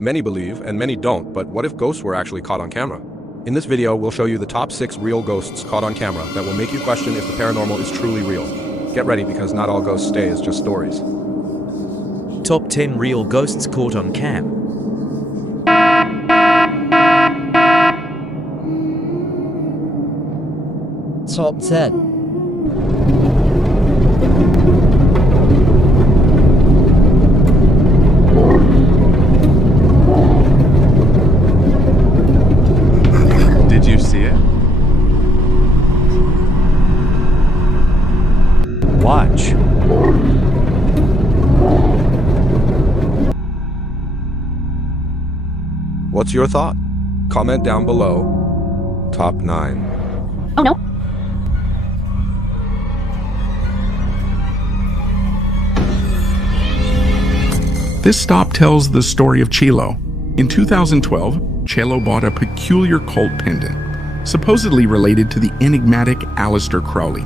Many believe, and many don't, but what if ghosts were actually caught on camera? In this video, we'll show you the top 6 real ghosts caught on camera that will make you question if the paranormal is truly real. Get ready, because not all ghosts stay as just stories. Top 10 real ghosts caught on cam. Top 10. Did you see it? Watch. What's your thought? Comment down below. Top 9. Oh no. This stop tells the story of Chilo. In 2012, Chilo bought a peculiar cult pendant, supposedly related to the enigmatic Aleister Crowley.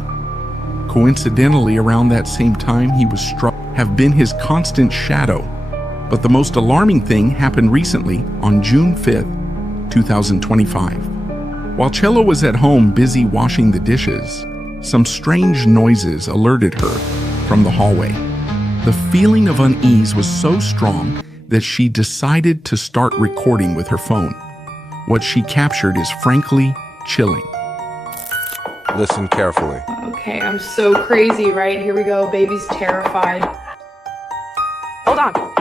Coincidentally, around that same time he was struck have been his constant shadow. But the most alarming thing happened recently on June 5th, 2025. While Chelo was at home busy washing the dishes, some strange noises alerted her from the hallway. The feeling of unease was so strong that she decided to start recording with her phone. What she captured is frankly chilling. Listen carefully. Okay, I'm so crazy, right? Here we go. Baby's terrified. Hold on.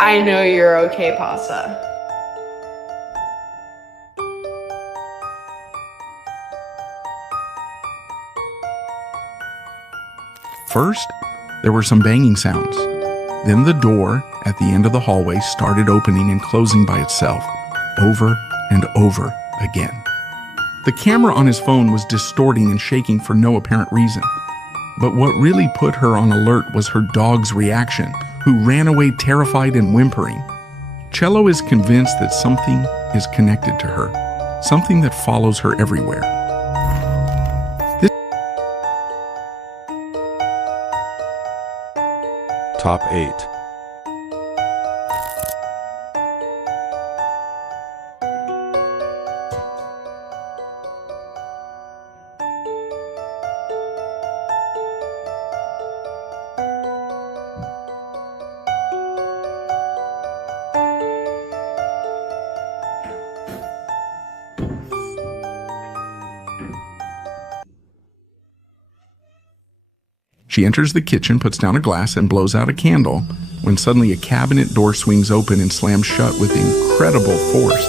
I know you're okay, Pasa. First, there were some banging sounds. Then the door at the end of the hallway started opening and closing by itself, over and over again. The camera on his phone was distorting and shaking for no apparent reason. But what really put her on alert was her dog's reaction, who ran away terrified and whimpering. Chelo is convinced that something is connected to her, something that follows her everywhere. Top 8. She enters the kitchen, puts down a glass, and blows out a candle, when suddenly a cabinet door swings open and slams shut with incredible force,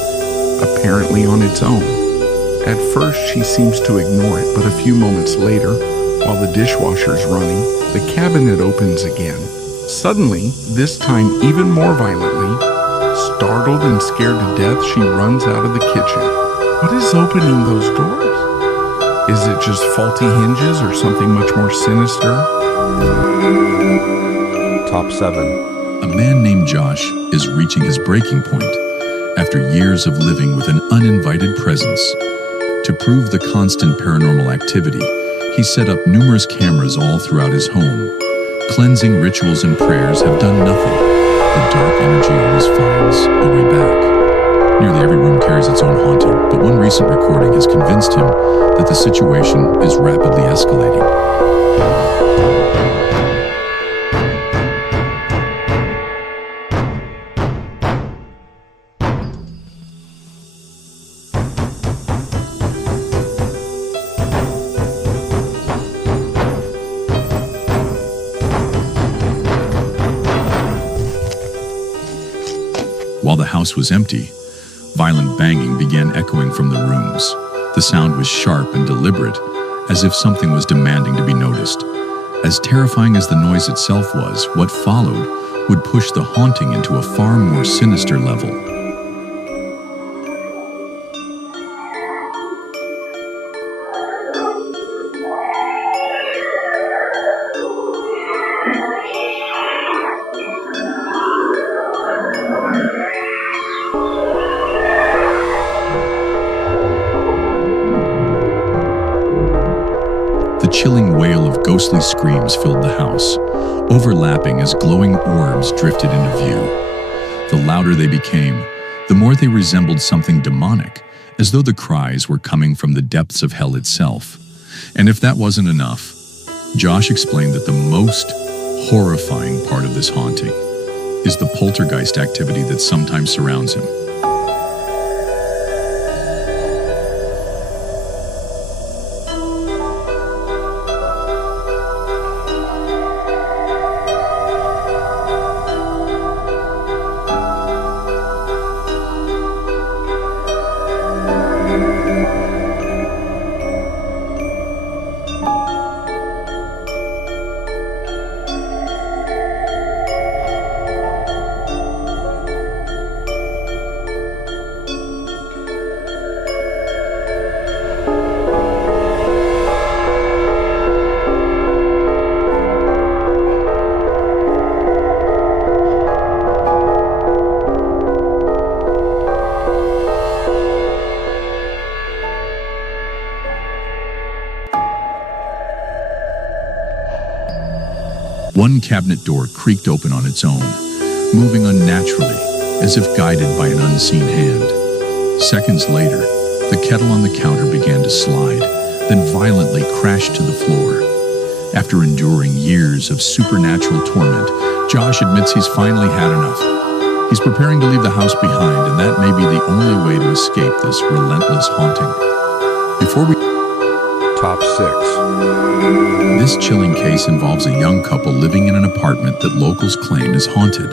apparently on its own. At first, she seems to ignore it, but a few moments later, while the dishwasher's running, the cabinet opens again. Suddenly, this time even more violently, startled and scared to death, she runs out of the kitchen. What is opening those doors? Is it just faulty hinges or something much more sinister? Top 7. A man named Josh is reaching his breaking point after years of living with an uninvited presence. To prove the constant paranormal activity, he set up numerous cameras all throughout his home. Cleansing rituals and prayers have done nothing. The dark energy always finds a way back. Nearly every room carries its own haunting, but one recent recording has convinced him that the situation is rapidly escalating. While the house was empty, violent banging began echoing from the rooms. The sound was sharp and deliberate, as if something was demanding to be noticed. As terrifying as the noise itself was, what followed would push the haunting into a far more sinister level. The chilling wail of ghostly screams filled the house, overlapping as glowing orbs drifted into view. The louder they became, the more they resembled something demonic, as though the cries were coming from the depths of hell itself. And if that wasn't enough, Josh explained that the most horrifying part of this haunting is the poltergeist activity that sometimes surrounds him. One cabinet door creaked open on its own, moving unnaturally, as if guided by an unseen hand. Seconds later, the kettle on the counter began to slide, then violently crashed to the floor. After enduring years of supernatural torment, Josh admits he's finally had enough. He's preparing to leave the house behind, and that may be the only way to escape this relentless haunting. Before we Top 6. This chilling case involves a young couple living in an apartment that locals claim is haunted.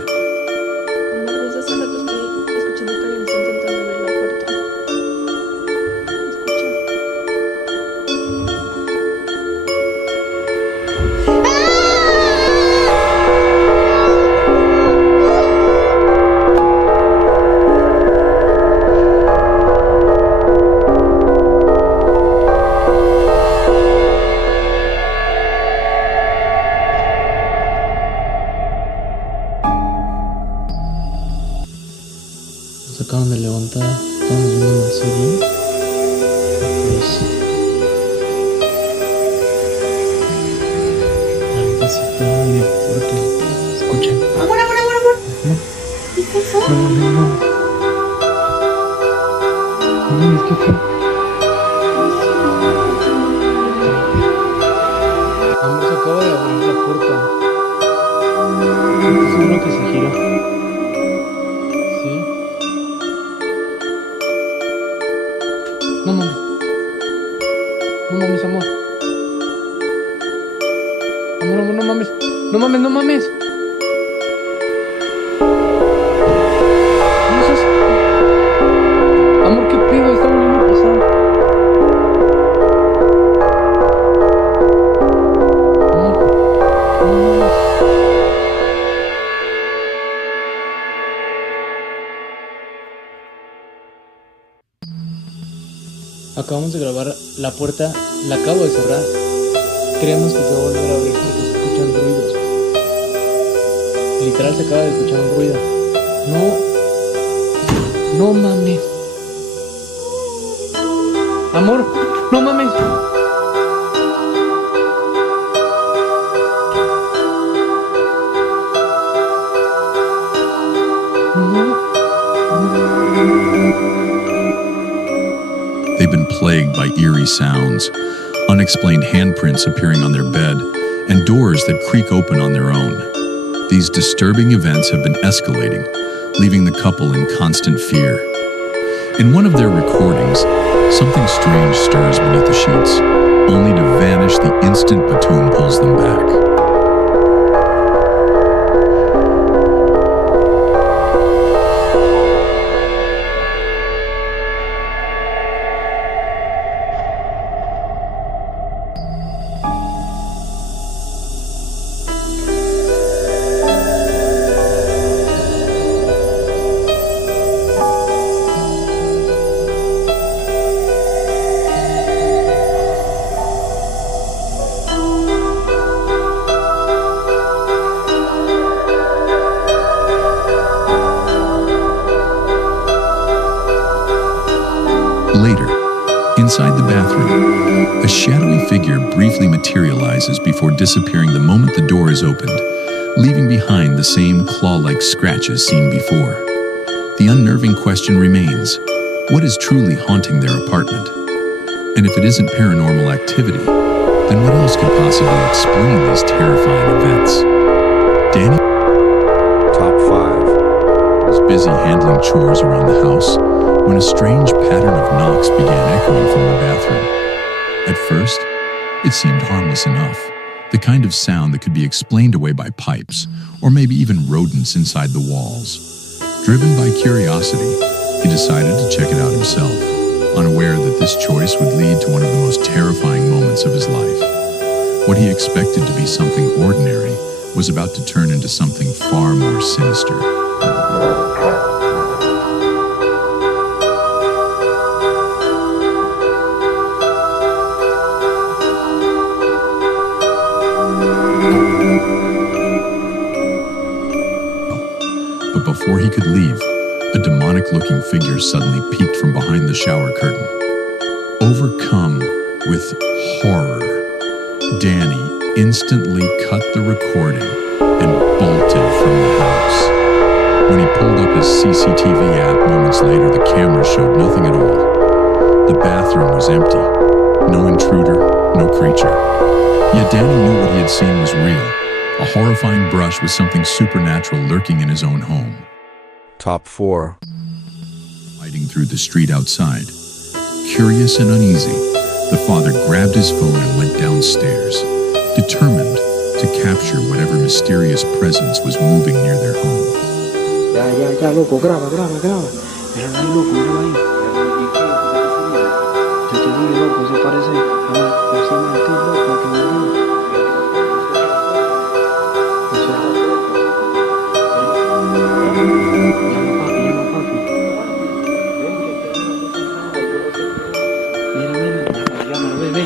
Desde hace rato estoy escuchando que alguien está intentando abrir la puerta. Nos acaban de levantar, estamos viendo una serie. Pues, la neta sí está medio fuerte. Escuchen. Amor. ¿Qué pasó? No. No, ¿qué fue? Amor, se acaba de abrir la puerta. ¿Estás seguro que se gira? Sí. No mames. No mames, amor. Amor, no mames. No mames. No seas... Amor, ¿qué pedo? Está volviendo a pasar. Amor, no mames. Acabamos de grabar la puerta, la acabo de cerrar. Creemos que se va a volver a abrir porque se escuchan ruidos. Literal se acaba de escuchar un ruido. No mames. Amor, no mames. They've been plagued by eerie sounds, unexplained handprints appearing on their bed, and doors that creak open on their own. These disturbing events have been escalating, leaving the couple in constant fear. In one of their recordings, something strange stirs beneath the sheets, only to vanish the instant Batum pulls them back. inside the bathroom, a shadowy figure briefly materializes before disappearing the moment the door is opened, leaving behind the same claw-like scratches seen before. The unnerving question remains, what is truly haunting their apartment? And if it isn't paranormal activity, then what else could possibly explain these terrifying events? Danny Top 5. was busy handling chores around the house when a strange pattern of knocks began echoing from the bathroom. At first, it seemed harmless enough, the kind of sound that could be explained away by pipes, or maybe even rodents inside the walls. Driven by curiosity, he decided to check it out himself, unaware that this choice would lead to one of the most terrifying moments of his life. What he expected to be something ordinary was about to turn into something far more sinister. But before he could leave, a demonic-looking figure suddenly peeked from behind the shower curtain. Overcome with horror, Danny instantly cut the recording and bolted from the house. When he pulled up his CCTV app moments later, the camera showed nothing at all. The bathroom was empty. No intruder, no creature. Yet Danny knew what he had seen was real. A horrifying brush with something supernatural lurking in his own home. Top 4. Lighting through the street outside. Curious and uneasy, the father grabbed his phone and went downstairs, determined to capture whatever mysterious presence was moving near their home. Ya, loco, graba. Míralo ahí, loco, míralo ahí. Yo te dije, loco, se parece a la cima de ti, loco, que me dio. Llama a papi. Mira, llámalo, ve.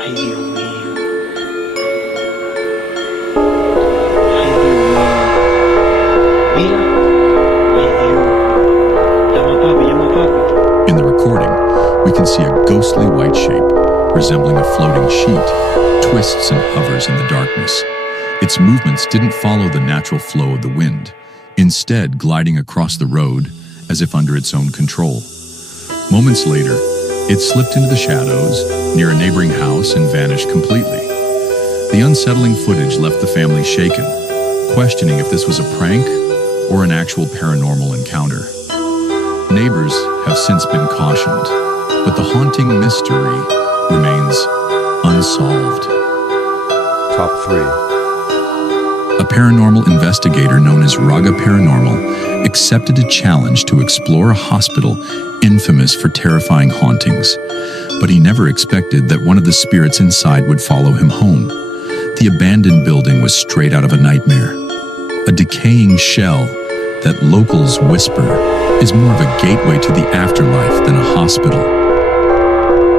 Ay, Dios mío. Mira. Ay, Dios. Llama a papi. In the recording, we can see a ghostly white shape, resembling a floating sheet, twists and hovers in the darkness. Its movements didn't follow the natural flow of the wind, instead gliding across the road as if under its own control. Moments later, it slipped into the shadows near a neighboring house and vanished completely. The unsettling footage left the family shaken, questioning if this was a prank or an actual paranormal encounter. Neighbors have since been cautioned, but the haunting mystery remains unsolved. Top 3. A paranormal investigator known as Raga Paranormal accepted a challenge to explore a hospital infamous for terrifying hauntings, but he never expected that one of the spirits inside would follow him home. The abandoned building was straight out of a nightmare, a decaying shell that locals whisper is more of a gateway to the afterlife than a hospital.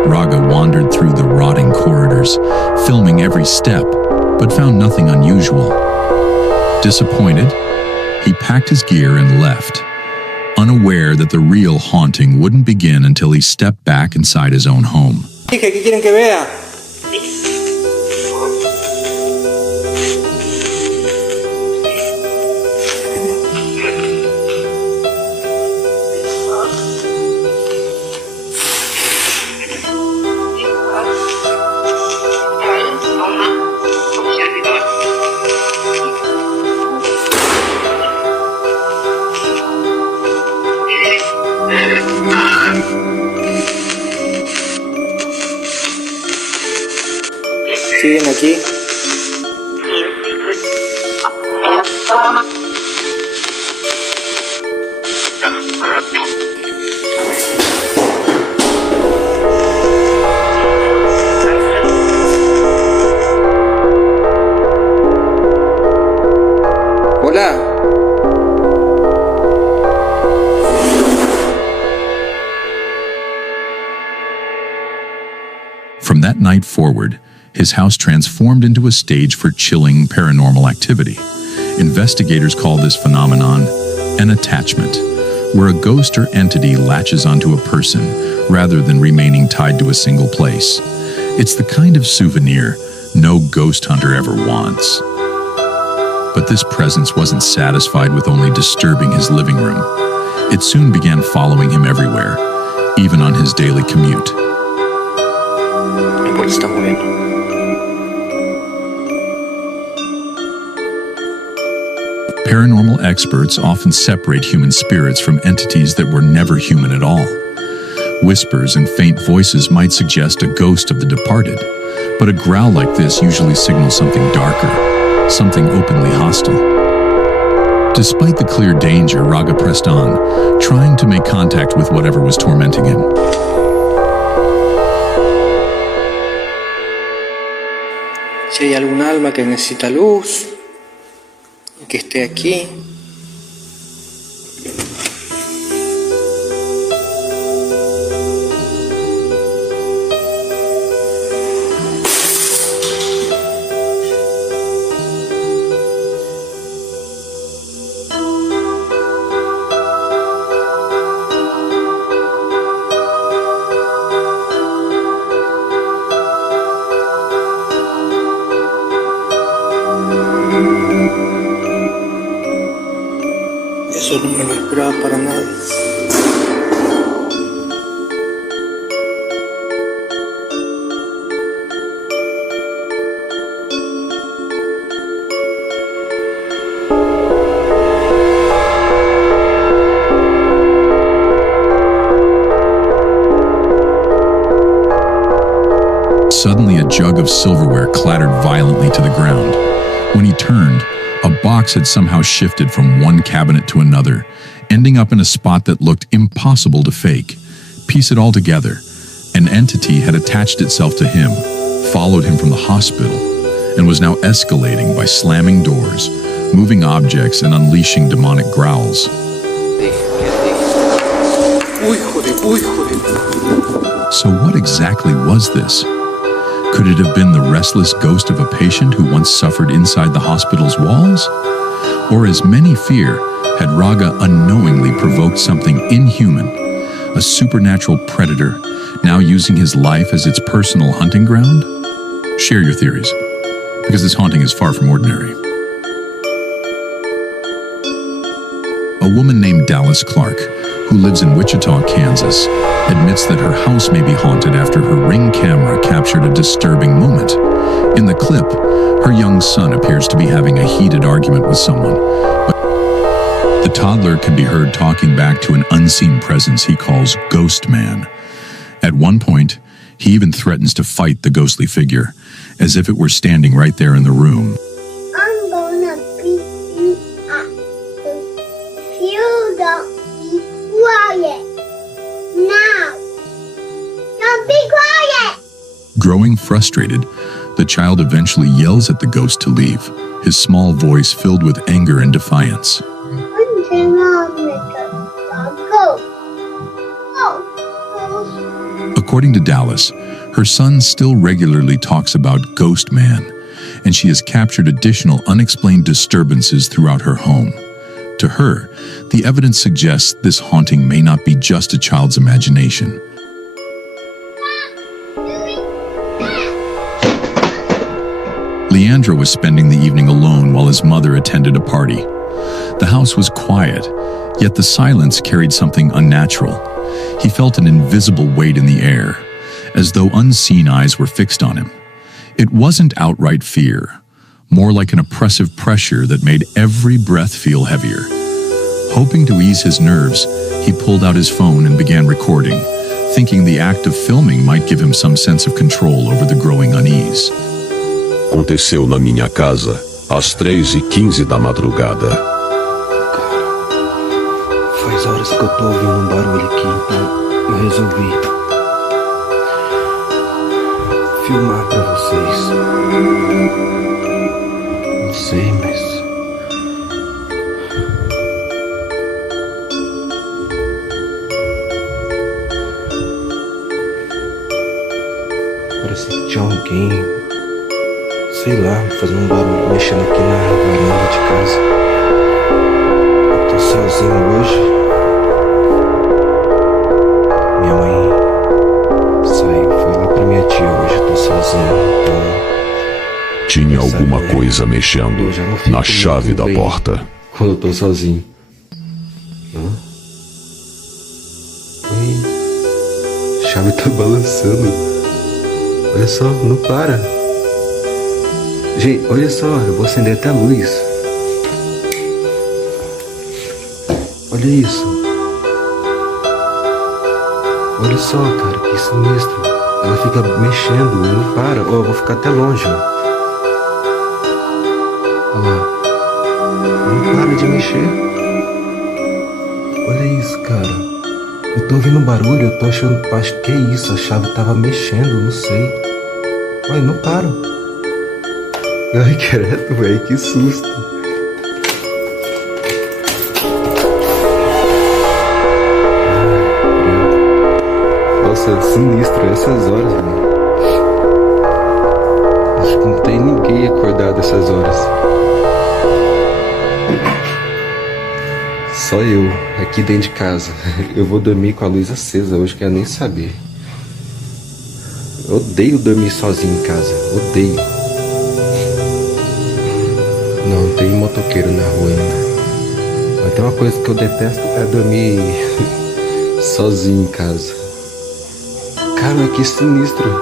Raga wandered through the rotting corridors, filming every step, but found nothing unusual. Disappointed, he packed his gear and left, unaware that the real haunting wouldn't begin until he stepped back inside his own home. ¿Qué quieren que vea? ¿Siguen aquí? Hola. From that night forward, his house transformed into a stage for chilling paranormal activity. Investigators call this phenomenon an attachment, where a ghost or entity latches onto a person rather than remaining tied to a single place. It's the kind of souvenir no ghost hunter ever wants. But this presence wasn't satisfied with only disturbing his living room. It soon began following him everywhere, even on his daily commute. Paranormal experts often separate human spirits from entities that were never human at all. Whispers and faint voices might suggest a ghost of the departed, but a growl like this usually signals something darker, something openly hostile. Despite the clear danger, Raga pressed on, trying to make contact with whatever was tormenting him. Si hay algún alma que necesita luz, que esté aquí. Eso no me lo esperaba para nada. Suddenly, a jug of silverware clattered violently to the ground. When he turned, a box had somehow shifted from one cabinet to another, ending up in a spot that looked impossible to fake. Piece it all together. An entity had attached itself to him, followed him from the hospital, and was now escalating by slamming doors, moving objects, and unleashing demonic growls. So what exactly was this? Could it have been the restless ghost of a patient who once suffered inside the hospital's walls? Or, as many fear, had Raga unknowingly provoked something inhuman, a supernatural predator, now using his life as its personal hunting ground? Share your theories, because this haunting is far from ordinary. A woman named Dallas Clark, who lives in Wichita, Kansas, admits that her house may be haunted after her Ring camera captured a disturbing moment. In the clip, her young son appears to be having a heated argument with someone. But the toddler can be heard talking back to an unseen presence he calls Ghost Man. At one point, he even threatens to fight the ghostly figure, as if it were standing right there in the room. I'm gonna beat you up if you don't be quiet. Now! Don't be quiet! Growing frustrated, the child eventually yells at the ghost to leave, his small voice filled with anger and defiance. According to Dallas, her son still regularly talks about Ghost Man, and she has captured additional unexplained disturbances throughout her home. To her, the evidence suggests this haunting may not be just a child's imagination. Leandro was spending the evening alone while his mother attended a party. The house was quiet, yet the silence carried something unnatural. He felt an invisible weight in the air, as though unseen eyes were fixed on him. It wasn't outright fear, more like an oppressive pressure that made every breath feel heavier. Hoping to ease his nerves, he pulled out his phone and began recording, thinking the act of filming might give him some sense of control over the growing unease. Aconteceu na minha casa, às 3h15 da madrugada. Faz horas que eu tô ouvindo barulho aqui, então eu resolvi filmar pra vocês. Não sei, mas parece que tinha alguém, sei lá, fazendo um barulho, mexendo aqui na varanda de casa. Eu tô sozinho hoje. Minha mãe saiu, foi lá pra minha tia hoje, tô sozinho. Tinha alguma coisa mexendo na chave da porta. Quando eu tô sozinho. Oi. A chave tá balançando. Olha só, não para. Gente, olha só, eu vou acender até a luz. Olha isso. Olha só, cara, que sinistro. Ela fica mexendo e não para. Ó, eu vou ficar até longe, ó. Olha lá. Não para de mexer. Olha isso, cara. Eu tô ouvindo um barulho, eu tô achando, acho que é isso, a chave tava mexendo, não sei. Olha, não para. Ai, credo, velho, que susto. Nossa, é sinistro essas horas, velho. Acho que não tem ninguém acordado essas horas. Só eu, aqui dentro de casa. Eu vou dormir com a luz acesa hoje, quero nem saber. Eu odeio dormir sozinho em casa, odeio. Não tem motoqueiro na rua ainda. Mas tem uma coisa que eu detesto, é dormir sozinho em casa. Cara, que sinistro.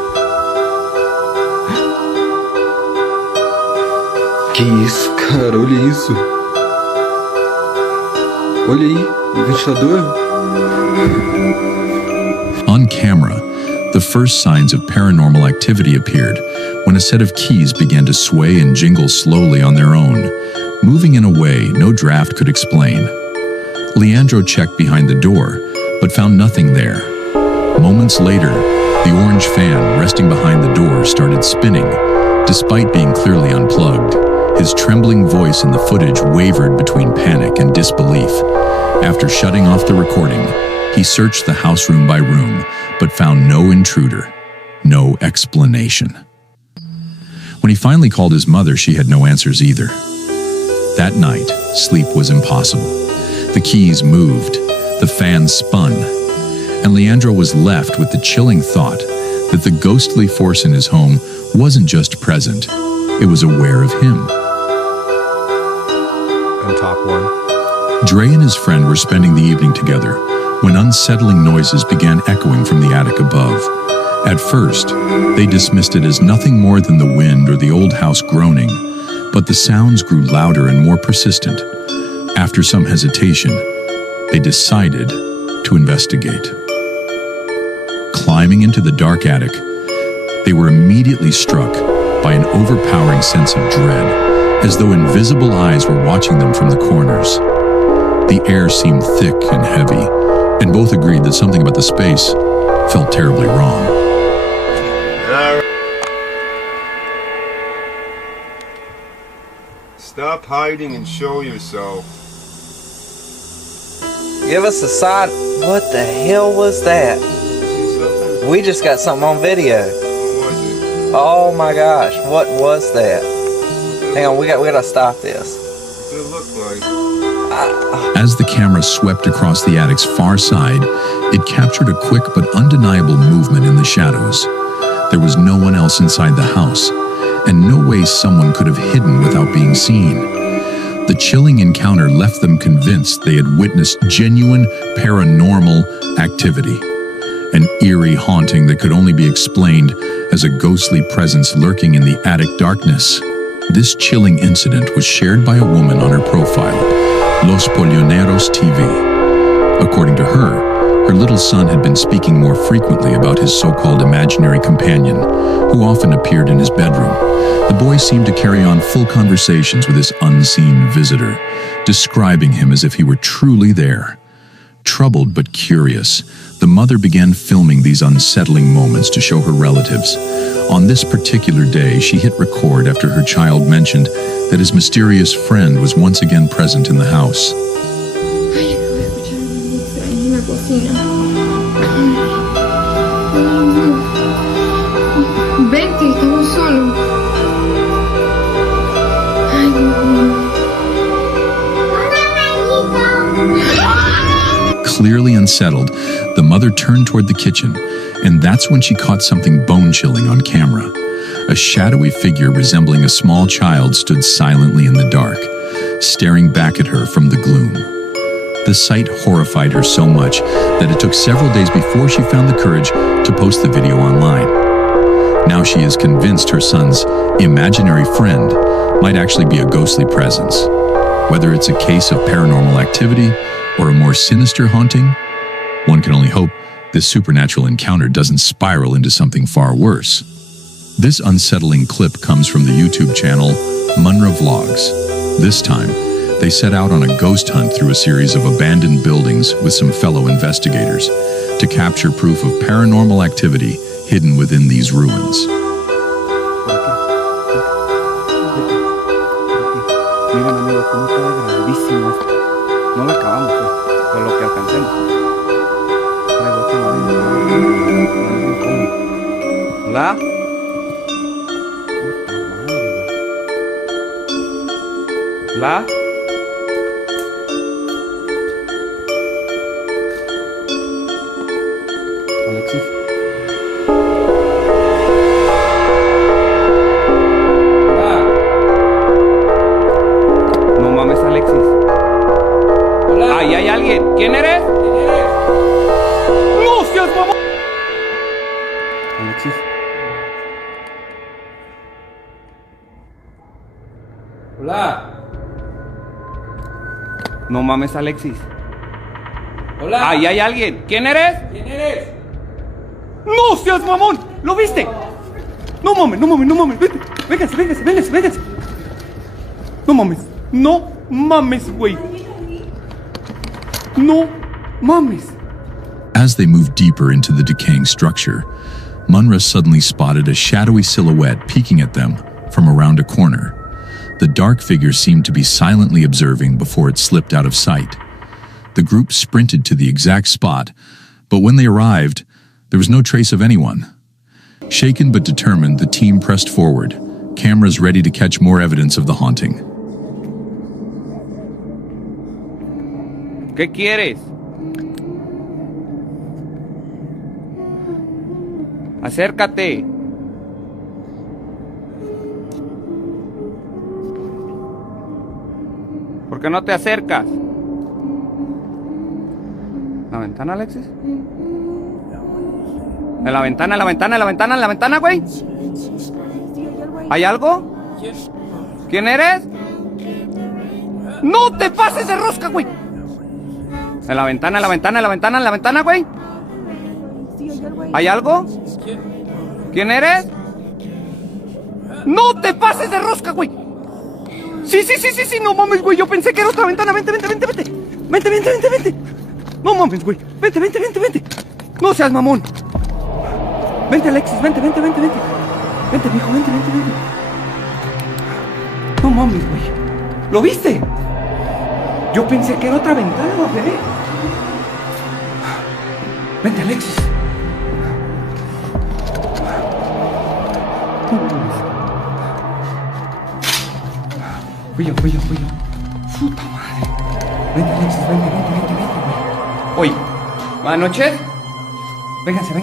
Que isso, cara, olha isso. Olha aí, o ventilador. On camera, the first signs of paranormal activity appeared when a set of keys began to sway and jingle slowly on their own, moving in a way no draft could explain. Leandro checked behind the door, but found nothing there. Moments later, the orange fan resting behind the door started spinning, despite being clearly unplugged. His trembling voice in the footage wavered between panic and disbelief. After shutting off the recording, he searched the house room by room, but found no intruder, no explanation. When he finally called his mother, she had no answers either. That night, sleep was impossible. The keys moved, the fan spun, and Leandro was left with the chilling thought that the ghostly force in his home wasn't just present, it was aware of him. And top one. Dre and his friend were spending the evening together when unsettling noises began echoing from the attic above. At first, they dismissed it as nothing more than the wind or the old house groaning, but the sounds grew louder and more persistent. After some hesitation, they decided to investigate. Climbing into the dark attic, they were immediately struck by an overpowering sense of dread, as though invisible eyes were watching them from the corners. The air seemed thick and heavy, and both agreed that something about the space felt terribly wrong. Stop hiding and show yourself. Give us a sign. What the hell was that? We just got something on video. Oh my gosh, what was that? Hang on, we gotta stop this. What's it look like? As the camera swept across the attic's far side, it captured a quick but undeniable movement in the shadows. There was no one else inside the house, and no way someone could have hidden without being seen. The chilling encounter left them convinced they had witnessed genuine paranormal activity, an eerie haunting that could only be explained as a ghostly presence lurking in the attic darkness. This chilling incident was shared by a woman on her profile, Los Polioneros TV. According to her, her little son had been speaking more frequently about his so-called imaginary companion, who often appeared in his bedroom. The boy seemed to carry on full conversations with this unseen visitor, describing him as if he were truly there. Troubled but curious, the mother began filming these unsettling moments to show her relatives. On this particular day, she hit record after her child mentioned that his mysterious friend was once again present in the house. Vente, estamos solos. Ay, Dios mío. clearly unsettled, the mother turned toward the kitchen, and that's when she caught something bone-chilling on camera. A shadowy figure resembling a small child stood silently in the dark, staring back at her from the gloom. The sight horrified her so much that it took several days before she found the courage to post the video online. Now she is convinced her son's imaginary friend might actually be a ghostly presence. Whether it's a case of paranormal activity or a more sinister haunting, one can only hope this supernatural encounter doesn't spiral into something far worse. This unsettling clip comes from the YouTube channel Munra Vlogs. This time, they set out on a ghost hunt through a series of abandoned buildings with some fellow investigators to capture proof of paranormal activity hidden within these ruins. Miren amigos, cómo está de grandísimo esto. No lo acabamos, con lo que alcancemos. Traigo esta madera. ¿Hola? ¿Hola? Alexis. No mames, Alexis. Hola. Ahí hay alguien. ¿Quién eres? ¿Quién eres? ¡No seas mamón! Alexis. Hola. No mames, Alexis. Hola. Ahí hay alguien. ¿Quién eres? ¿Quién eres? ¡No seas mamón! ¿Lo viste? No mames, no mames, no mames. Vete. Vénganse, vénganse, vénganse, vénganse. No mames. No mames, güey. No mames. As they moved deeper into the decaying structure, Munra suddenly spotted a shadowy silhouette peeking at them from around a corner. The dark figure seemed to be silently observing before it slipped out of sight. The group sprinted to the exact spot, but when they arrived, there was no trace of anyone. Shaken but determined, the team pressed forward, cameras ready to catch more evidence of the haunting. ¿Qué quieres? Acércate. ¿Por qué no te acercas? ¿La ventana, Alexis? ¿En la ventana, en la ventana, en la ventana, en la ventana, güey? ¿Hay algo? ¿Quién eres? ¡No te pases de rosca, güey! ¿En la ventana, en la ventana, en la ventana, en la ventana, güey? ¿Hay algo? ¿Quién eres? ¡No te pases de rosca, güey! Sí, no mames, güey, yo pensé que era otra ventana. Vente. Vente. No mames, güey. Vente. No seas mamón. Vente, Alexis, vente. Vente, viejo, vente. No mames, güey. ¿Lo viste? Yo pensé que era otra ventana, bebé. Vente, Alexis. No mames. Fui yo. Puta madre. Vente, Alexis, vente, güey. Oye, buenas noches. Vénganse.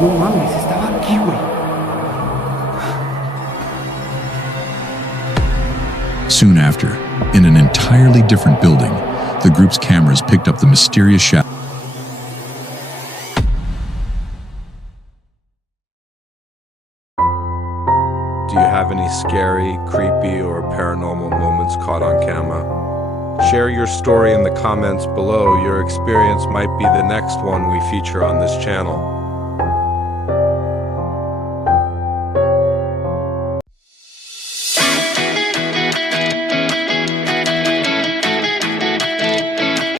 No mames, estaba aquí, güey. Soon after, in an entirely different building, the group's cameras picked up the mysterious shadow. Do you have any scary, creepy, or paranormal moments caught on camera? Share your story in the comments below. Your experience might be the next one we feature on this channel.